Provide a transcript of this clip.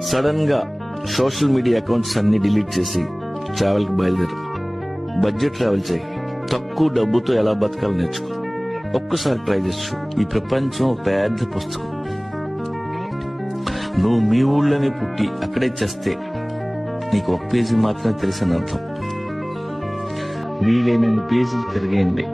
Sudden గా social media accounts అన్ని delete చేసి ట్రావెల్ కి బయలుదేరు. బడ్జెట్ ట్రావెల్ చేయి. తక్కువ డబ్బుతో ఎలా బతకాలో నేర్చుకో. ఒక్కసారి ట్రై చేసు. ఈ ప్రపంచం ఒక పెద్ద పుస్తకం. నువ్వు మీ ఊళ్ళోనే పుట్టి అక్కడే చేస్తే నీకు ఒక పేజీ మాత్రమే తెలిసిన అర్థం. వీలైనన్ని పేజీలు తిరిగేయండి.